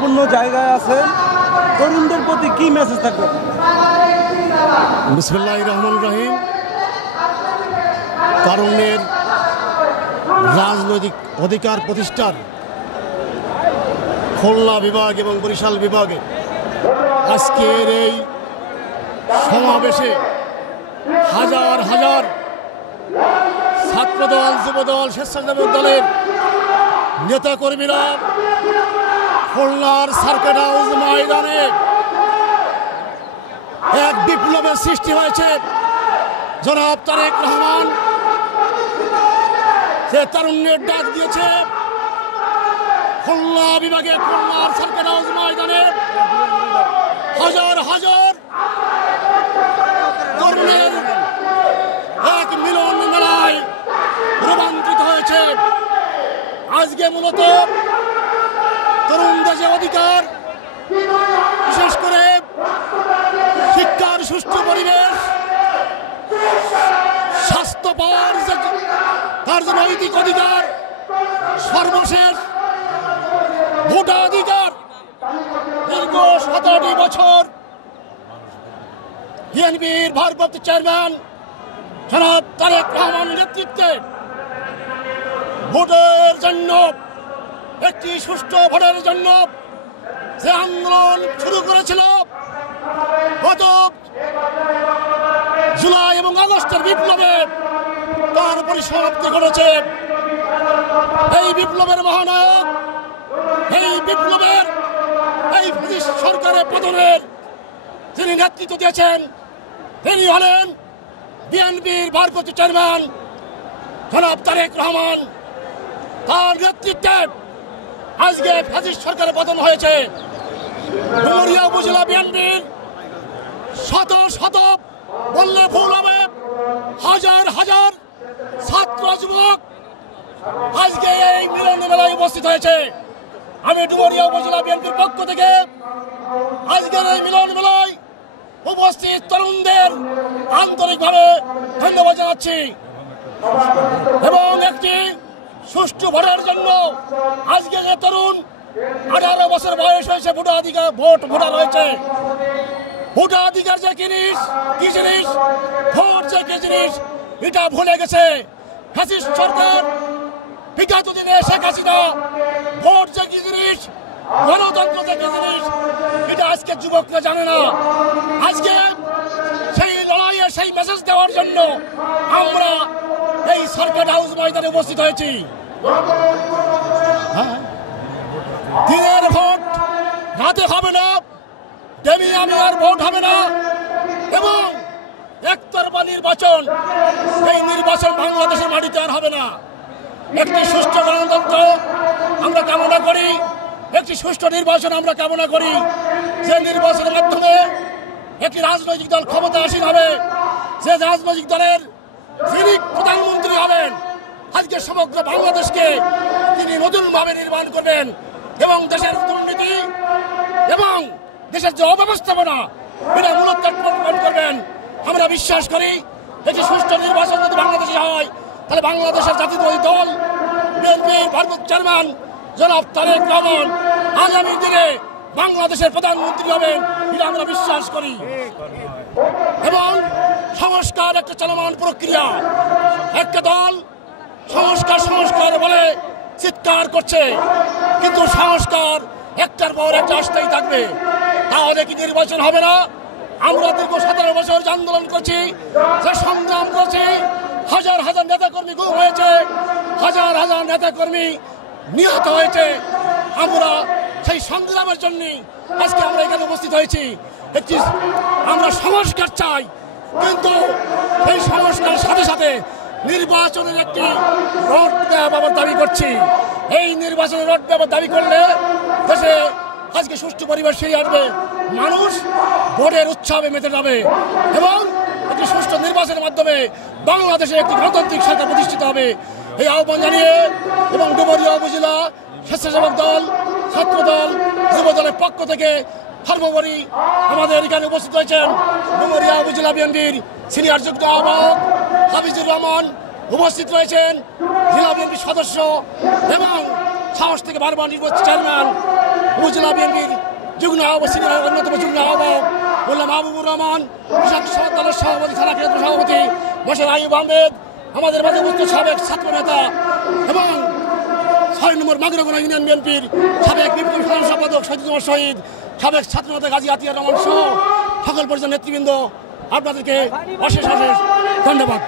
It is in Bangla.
গুরুত্বপূর্ণ জায়গায় আছেন, তরুণদের প্রতি কি মেসেজ থাকবে? বিসমিল্লাহির রহমানির রহিম। তারুণ্যের রাজনৈতিক অধিকার প্রতিষ্ঠার খুলনা বিভাগ এবং বরিশাল বিভাগে আজকের এই সমাবেশে হাজার হাজার ছাত্রদল, যুবদল, স্বেচ্ছাসেবক দলের নেতাকর্মীরা খুলনার সার্কিট হাউস ময়দানে এক বিপ্লবের সৃষ্টি হয়েছে। জনাব তারেক রহমান যে তারুণ্যের ডাক দিয়েছে, খুলনা বিভাগে খুলনার সার্কিট হাউস ময়দানে হাজার হাজার তরুণের এক মিলন মেলায় রূপান্তরিত হয়েছে। আজকে মূলত তরুণদের যে অধিকার, বিশেষ করে শিক্ষার সুষ্ঠু পরিবেশ, স্বাস্থ্য পাওয়ার তার যে নৈতিক অধিকার, সর্বশেষ ভোটাধিকার, দীর্ঘ 17টি বছর বিএনপির ভারপ্রাপ্ত চেয়ারম্যান জনাব তারেক রহমান নেতৃত্বে ভোটের জন্য, একটি সুষ্ঠু ভোটের জন্য যে আন্দোলন শুরু করেছিল গত জুলাই এবং আগস্টের বিপ্লবে, তার পরিসমাপ্তি ঘটেছে। এই বিপ্লবের মহানায়ক, এই বিপ্লবের এই সরকারের পতনের যিনি নেতৃত্ব দিয়েছেন, তিনি হলেন বিএনপির ভারপ্রাপ্ত চেয়ারম্যান জনাব তারেক রহমান। তার নেতৃত্বে আজকে ফ্যাসিস্ট সরকারের পতন হয়েছে। ডুমুরিয়া উপজেলা বিএনপির শত শত বললে ভুল হবে, হাজার হাজার ছাত্র যুবক আজকে এই মিলন মেলায় উপস্থিত হয়েছে। আমি ডুমুরিয়া উপজেলা বিএনপির পক্ষ থেকে আজকের এই মিলন মেলায় উপস্থিত তরুণদের আন্তরিকভাবে ধন্যবাদ জানাচ্ছি এবং একটি সুষ্ঠু ভোটের জন্য আজকে যে তরুণ 18 বছর বয়স হয়েছে, ভোটার হয়েছে। ভোটাধিকার যে কি জিনিস, ভোট যে কি জিনিস, এটা ভুলে গেছে ফ্যাসিস্ট সরকার। বিগত দিনে শেখ হাসিনা ভোট যে কি জিনিস, গণতন্ত্র যে কি জিনিস, এটা আজকে যুবকরা জানে না। আজকে সেই লড়াইয়ে সেই মেসেজ দেওয়ার জন্য আমরা এই সার্কিট হাউস ময়দানে উপস্থিত হয়েছি। দিনের ভোট রাতে হবে না, দেবী আমি আর ভোট হবে না, এবং একতরফা নির্বাচন, এই নির্বাচন বাংলাদেশের মাটিতে আর হবে না। একটি সুষ্ঠু গণতন্ত্র আমরা কামনা করি, একটি সুষ্ঠু নির্বাচন আমরা কামনা করি, যে নির্বাচনের মাধ্যমে একটি রাজনৈতিক দল ক্ষমতা আসীন হবে, যে রাজনৈতিক দলের যিনি প্রধানমন্ত্রী হবেন, আজকে সমগ্র বাংলাদেশকে তিনি নতুনভাবে নির্মাণ করবেন এবং দেশের দুর্নীতি এবং দেশের যে অব্যবস্থাপনা, এটা মূলোৎপাটন করবেন। আমরা বিশ্বাস করি একটি সুষ্ঠু নির্বাচন যদি বাংলাদেশে হয়, তাহলে বাংলাদেশের জাতীয়তাবাদী দল বিএনপির ভারপ্রাপ্ত চেয়ারম্যান জনাব তারেক রহমান আগামী দিনে বাংলাদেশের প্রধানমন্ত্রী হবেন, এটা আমরা বিশ্বাস করি। এবং সংস্কার একটা চলমান প্রক্রিয়া। একটা দল সংস্কার বলে চিৎকার করছে, কিন্তু সংস্কার একটার পর একটা আসতেই থাকবে। তাহলে কি নির্বাচন হবে না? আমরা দীর্ঘ 17 বছর যে আন্দোলন করছি, যে সংগ্রাম করছি, হাজার হাজার নেতাকর্মী গুম হয়েছে, হাজার হাজার নেতাকর্মী নিহত হয়েছে। আমরা সেই সংগ্রামের জন্য আজকে আমরা এখানে উপস্থিত হয়েছি। একটি আমরা সংস্কার চাই, কিন্তু সেই সংস্কারের সাথে সাথে নির্বাচনের একটি রোড ম্যাপ আমরা দাবি করছি। এই নির্বাচনের রোড ম্যাপ দাবি করলে দেশে আজকে সুষ্ঠু পরিবেশ ফিরে আসবে, মানুষ ভোটের উৎসবে মেতে যাবে এবং একটি সুষ্ঠু নির্বাচনের মাধ্যমে বাংলাদেশে একটি গণতান্ত্রিক সরকার প্রতিষ্ঠিত হবে। এই আহ্বান জানিয়ে এবং ডুমুরিয়া উপজেলা স্বেচ্ছাসেবক দল, ছাত্রদল, যুবদলের পক্ষ থেকে সর্বোপরি আমাদের এখানে উপস্থিত হয়েছেন ডুমুরিয়া উপজেলা বিএনপির সিনিয়র যুগ্ম আহ্বায়ক হাফিজুর রহমান, উপস্থিত রয়েছেন জেলা বিএনপির সদস্য এবং সাহস থেকে বারবার নির্বাচিত চেয়ারম্যান উপজেলা বিএনপির যুগ্ম অন্যতম যুগ্ম আহ্বায়ক মোল্লা মাহবুবুর রহমান, কৃষক দলের সভাপতি, থানা কেন্দ্র সভাপতি মোশার আইয়ুব আহমেদ, আমাদের মাঝে উপস্থিত সাবেক ছাত্র নেতা এবং ৬ নম্বর মাগুরাগোনা ইউনিয়ন বিএনপির সাবেক বিপ্লবী সাধারণ সম্পাদক শহীদুজ্জামান শহীদ, সাবেক ছাত্র নেতা গাজী আতিয়ার রহমান সহ সকল পর্যায়ের নেতৃবৃন্দ, আপনাদেরকে অশেষ অশেষ ধন্যবাদ।